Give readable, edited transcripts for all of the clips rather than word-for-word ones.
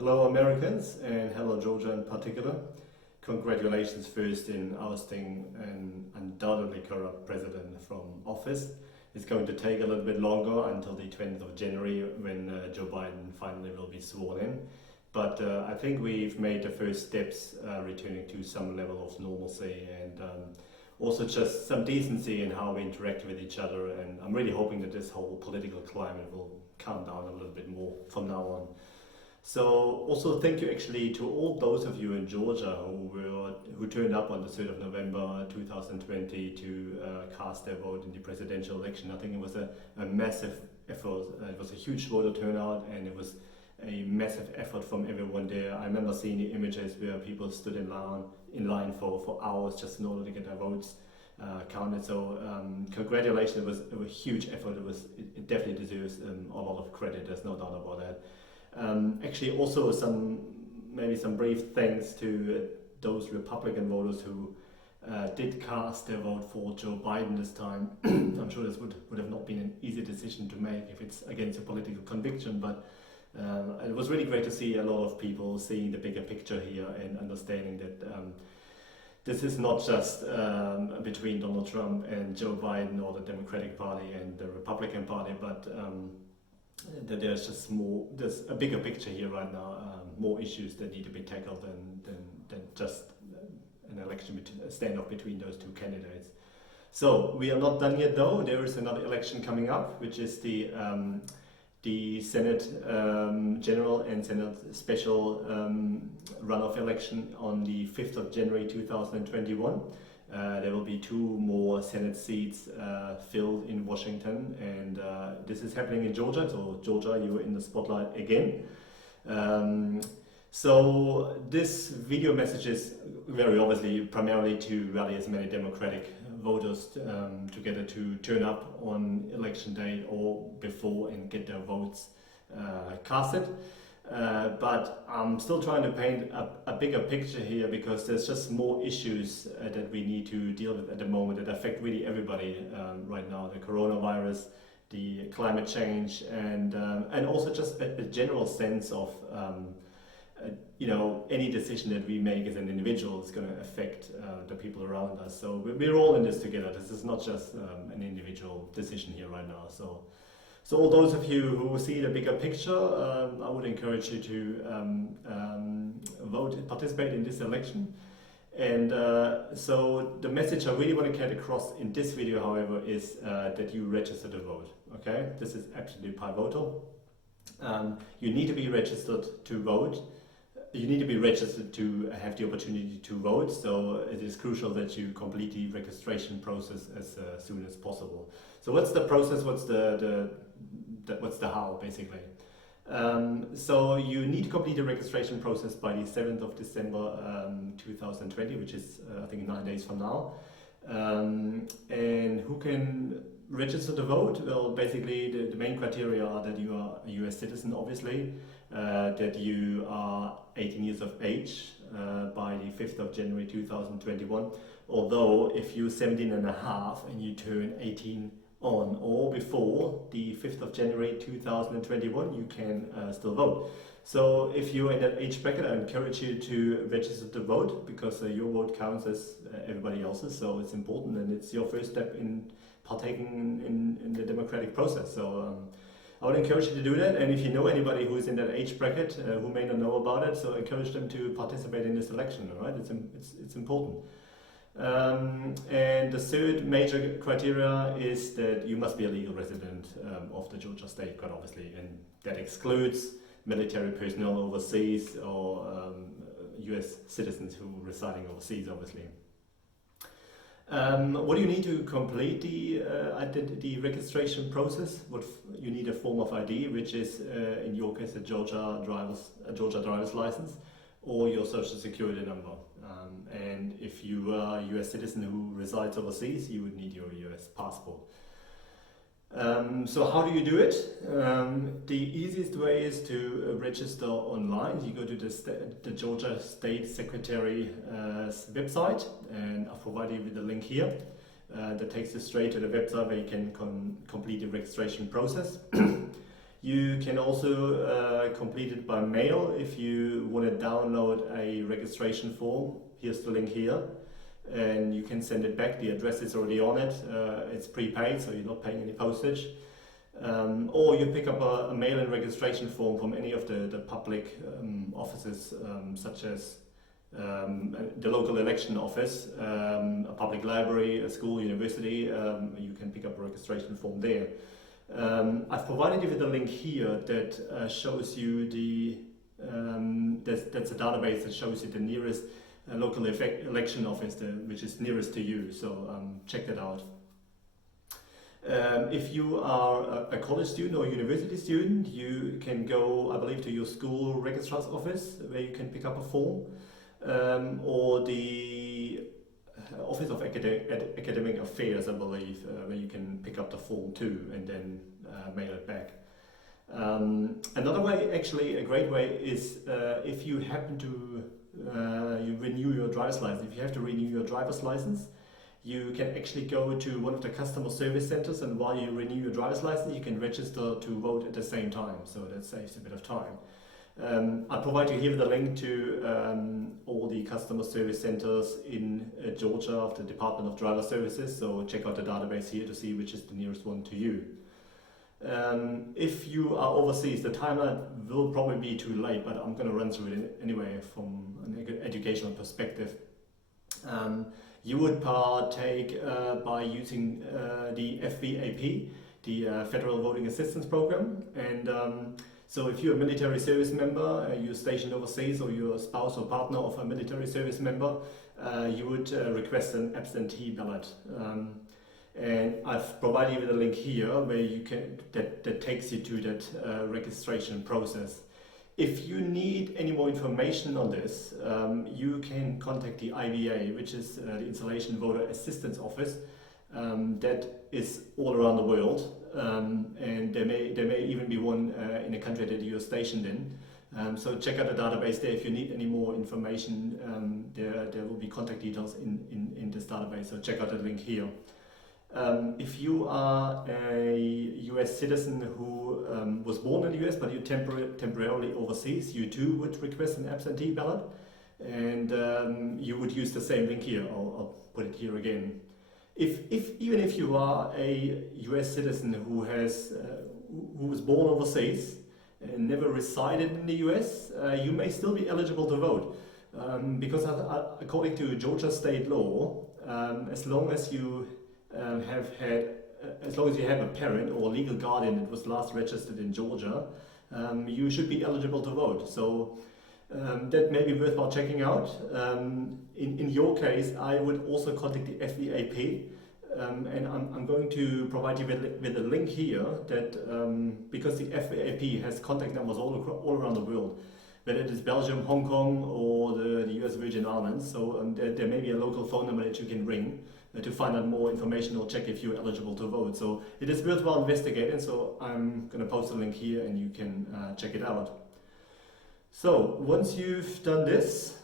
Hello Americans and hello Georgia in particular. Congratulations first in ousting an undoubtedly corrupt president from office. It's going to take a little bit longer until the 20th of January when Joe Biden finally will be sworn in. But I think we've made the first steps returning to some level of normalcy and also just some decency in how we interact with each other. And I'm really hoping that this whole political climate will calm down a little bit more from now on. So also thank you actually to all those of you in Georgia who turned up on the 3rd of November 2020 to cast their vote in the presidential election. I think it was a massive effort. It was a huge voter turnout and it was a massive effort from everyone there. I remember seeing the images where people stood in line for hours just in order to get their votes counted. So congratulations, it was a huge effort. It definitely deserves a lot of credit, there's no doubt about that. Actually also maybe some brief thanks to those Republican voters who did cast their vote for Joe Biden this time. I'm sure this would have not been an easy decision to make if it's against a political conviction, but it was really great to see a lot of people seeing the bigger picture here and understanding that this is not just between Donald Trump and Joe Biden or the Democratic Party and the Republican Party, but that there's a bigger picture here right now, more issues that need to be tackled than just an election standoff between those two candidates. So we are not done yet though. There is another election coming up, which is the Senate General and Senate Special runoff election on the 5th of January 2021. There will be 2 more Senate seats filled in Washington, and this is happening in Georgia. So Georgia, you are in the spotlight again. So this video message is very obviously primarily to rally as many Democratic voters together to turn up on election day or before and get their votes casted. But I'm still trying to paint a bigger picture here because there's just more issues that we need to deal with at the moment that affect really everybody right now. The coronavirus, the climate change, and also just a general sense of any decision that we make as an individual is going to affect the people around us. So we're all in this together. This is not just an individual decision here right now. So all those of you who see the bigger picture, I would encourage you to vote, participate in this election. And so the message I really want to get across in this video, however, is that you register to vote. Okay, this is absolutely pivotal. You need to be registered to vote. You need to be registered to have the opportunity to vote, so it is crucial that you complete the registration process as soon as possible. So what's the process? What's the how, basically? So you need to complete the registration process by the 7th of December 2020, which is I think 9 days from now. And who can register to vote? Well, basically the main criteria are that you are a US citizen, obviously, that you are 18 years of age by the 5th of January 2021. Although if you're 17 and a half and you turn 18 on or before the 5th of January 2021, you can still vote. So if you're in that age bracket, I encourage you to register to vote because your vote counts as everybody else's, so it's important and it's your first step in partaking in the democratic process. So I would encourage you to do that, and if you know anybody who is in that age bracket who may not know about it, so encourage them to participate in this election, all right? It's important. And the third major criteria is that you must be a legal resident of the Georgia state, quite obviously, and that excludes military personnel overseas or US citizens who are residing overseas, obviously. What do you need to complete the registration process? You need a form of ID, which is in your case a Georgia driver's license or your social security number. And if you are a US citizen who resides overseas, you would need your US passport. So how do you do it? The easiest way is to register online. You go to the Georgia State Secretary website, and I'll provide you with the link here. That takes you straight to the website where you can complete the registration process. You can also complete it by mail if you want to download a registration form. Here's the link here, and you can send it back. The address is already on it. It's prepaid, so you're not paying any postage. Or you pick up a mail-in registration form from any of the public offices, such as the local election office, a public library, a school, university. You can pick up a registration form there. I've provided you with a link here that shows you that's a database that shows you the nearest local election office which is nearest to you, so check that out. If you are a college student or a university student, you can go, I believe, to your school registrar's office where you can pick up a form, or the Office of Academic Affairs, I believe, where you can pick up the form too and then mail it back. Another way, actually a great way, is if you happen to you renew your driver's license. If you have to renew your driver's license, you can actually go to one of the customer service centers, and while you renew your driver's license, you can register to vote at the same time, so that saves a bit of time. I'll provide you here with a link to all the customer service centers in Georgia of the Department of Driver Services, so check out the database here to see which is the nearest one to you. If you are overseas, the timeline will probably be too late, but I'm going to run through it anyway from an educational perspective. You would partake by using the FVAP, the Federal Voting Assistance Program, and so if you're a military service member, you're stationed overseas, or you're a spouse or partner of a military service member, you would request an absentee ballot. And I've provided you with a link here where you can that takes you to that registration process. If you need any more information on this, you can contact the IVA, which is the Installation Voter Assistance Office. That is all around the world, and there may even be one in a country that you're stationed in. So check out the database there. If you need any more information, there will be contact details in this database. So check out the link here. If you are a US citizen who was born in the US but you're temporarily overseas, you too would request an absentee ballot, and you would use the same link here. I'll put it here again. Even if you are a US citizen who was born overseas and never resided in the US, you may still be eligible to vote, because according to Georgia state law, as long as you as long as you have a parent or a legal guardian that was last registered in Georgia, you should be eligible to vote. So that may be worthwhile checking out. In your case, I would also contact the FVAP, and I'm going to provide you with a link here that because the FVAP has contact numbers all around the world, whether it is Belgium, Hong Kong, or the US Virgin Islands. So there may be a local phone number that you can ring to find out more information or check if you're eligible to vote. So it is worthwhile investigating, so I'm going to post a link here and you can check it out. So once you've done this,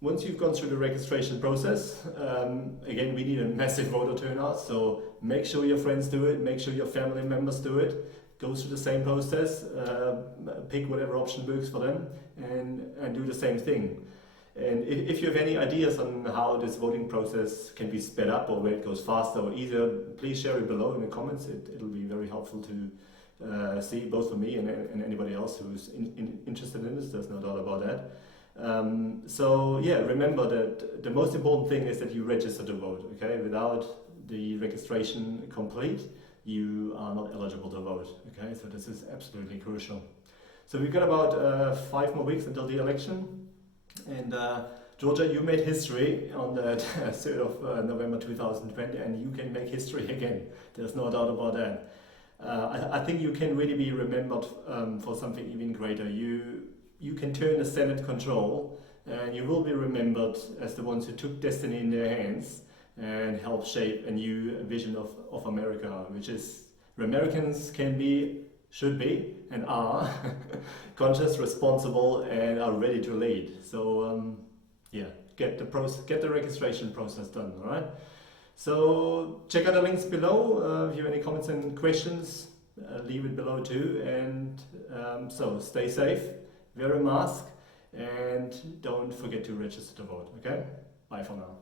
once you've gone through the registration process, again, we need a massive voter turnout, so make sure your friends do it, make sure your family members do it, go through the same process, pick whatever option works for them, and do the same thing. And if you have any ideas on how this voting process can be sped up or where it goes faster or easier, please share it below in the comments. It'll be very helpful to see, both for me and anybody else who's interested in this. There's no doubt about that. So yeah, remember that the most important thing is that you register to vote. Okay, without the registration complete, you are not eligible to vote. Okay, so this is absolutely crucial. So we've got about 5 more weeks until the election. And Georgia, you made history on that 3rd of November 2020, and you can make history again. There's no doubt about that. I think you can really be remembered for something even greater. You can turn the Senate control, and you will be remembered as the ones who took destiny in their hands and helped shape a new vision of America, which is where Americans can be, should be, and are conscious, responsible, and are ready to lead. So yeah, get the registration process done. All right. So check out the links below. If you have any comments and questions, leave it below too. And so stay safe, wear a mask, and don't forget to register to vote. Okay? Bye for now.